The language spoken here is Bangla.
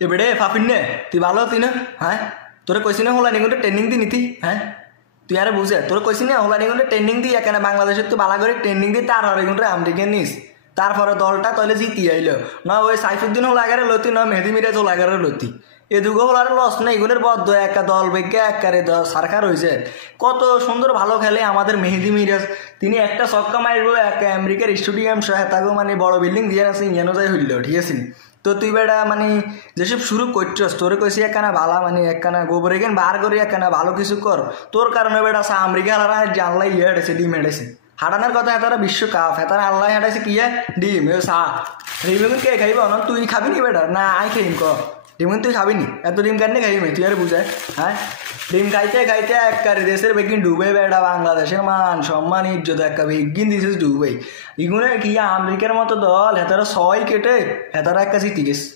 এবারে ফাফিন নে তুই ভালো হতি না হ্যাঁ তোরে কইছি না হলা নিগুনটা ট্রেনিং দি নিতি হ্যাঁ তুই আরে বুঝে তোর কইছি না হলা নিগুনটা ট্রেনিং দি এখানে বাংলাদেশের তুই বালা করে ট্রেনিং দি তার হরে গুনটা আমেরিকা নিস তারপরে দলটা তলে জিতি আইলো না ওই সাইফুদ্দিন হোলাগারে লতি না মেহেদি মিরাজ হোলাগারে লতি এ দুগো হলার লস নেই এগুলোর বদ্ধ একটা দল বেগে একবারে সরকার হয়েছে কত সুন্দর ভালো খেলে আমাদের মেহেদি মিরাজ তিনি একটা ছক্কা মারবো একটা আমেরিকার স্টেডিয়াম সহ তাকে মানে বড় বিল্ডিং দিয়ে আছে ইয়েনো যাই হইল ঠিক আছে তো তুই বেটা মানে যেসব শুরু করছস তোরে কইছি একখানা ভালা মানে একখানা গোবরে গেন বার করি একখানা ভালো কিছু কর তোর কারণে বেটা আমেরিকা হারা জানলা ইয়ে হেঁটেছে ডিম হেঁটেছে হাঁটানোর কথা এতারা বিশ্বকাপ এতারা আল্লাহ হেঁটাইছে কি ডিম এ চা ডিম কে খাইব না তুই খাবি নি বেটা না আই খাইম ক ডিম তুই খাবি নি এত ডিম কেন খাইবি তুই আর বুঝায় হ্যাঁ ডিম খাইতে খাইতে একবারে দেশের বেগিন ডুবে বেটা বাংলাদেশের মান সম্মান ইজ্জত একটা বেগিন দিছিস ডুবে ইগুনে কি আমেরিকার মতো দল হেতারা ছয় কেটে হেতারা একটা জিতি গেছে